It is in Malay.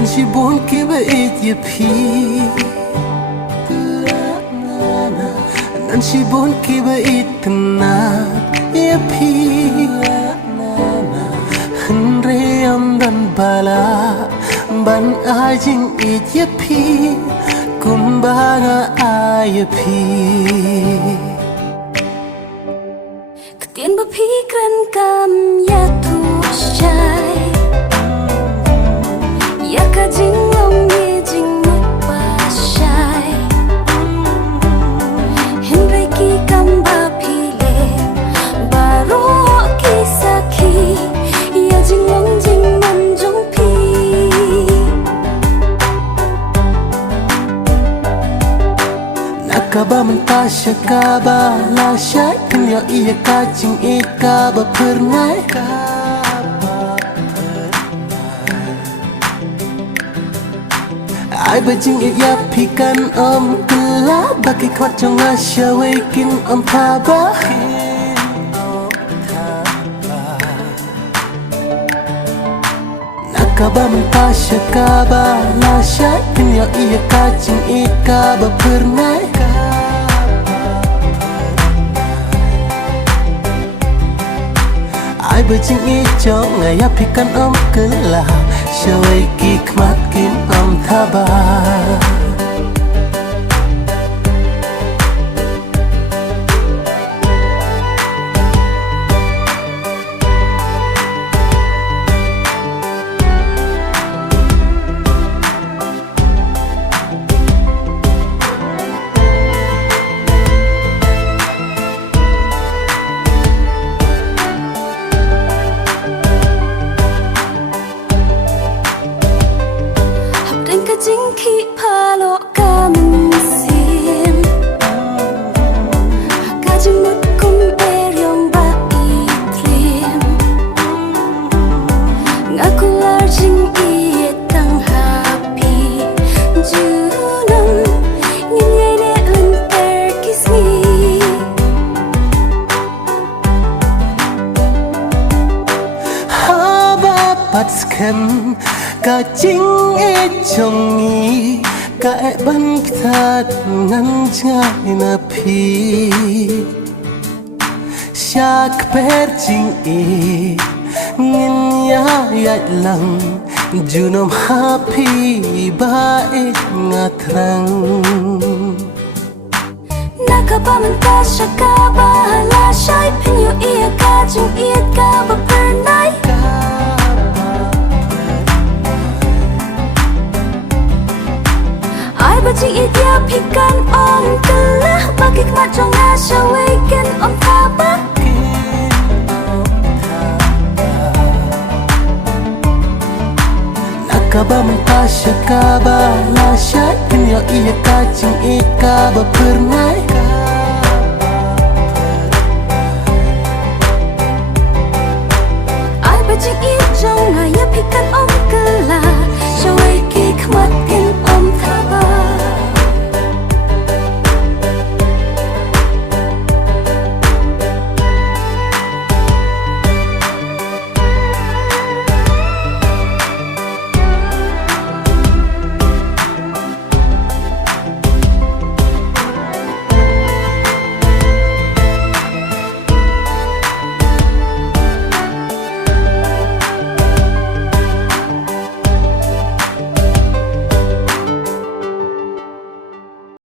Shibun kiba it ye pee Nan shibun kiba it na ye pee Henry dan bala ban ajing it ye pee Kumbaga ay pee Ketien berpikiran kam ya tu syai Ya ka jinglong ye jingmut pasyai Henry ki kam ba pile Baro ki sakhi Ya jinglong jingman jong pi Kaba mynta kaba lashai Pinyo iya kacing kaba pernai Ai bajing iya pikan kela Bagi kuat jong asya wekin kaba Kaba mynta kaba lashai Pinyo iya kacing kaba pernai Ai bajing ijo ngaya pikan kela Syawai kikmat kin thaba Jing ki palo ka min sim Ka jing mut kum beryong ba itrim Ngaku lar jing iye tang happy Junam ngin yay ne unter kismi Haba pat skem Ka ching chongi Ka ban ktat ngan chai na pi Syak per ching ngin ya yat lang Junom happy ba ngatrang Nakaba mynta kaba lashai Pinyo iya kajing kaba pernai Ai bajing ya pikan telah Bagi kemat jong asya wekin thaba Kaba mynta kaba lashai Pinyo iya kacing kaba pernai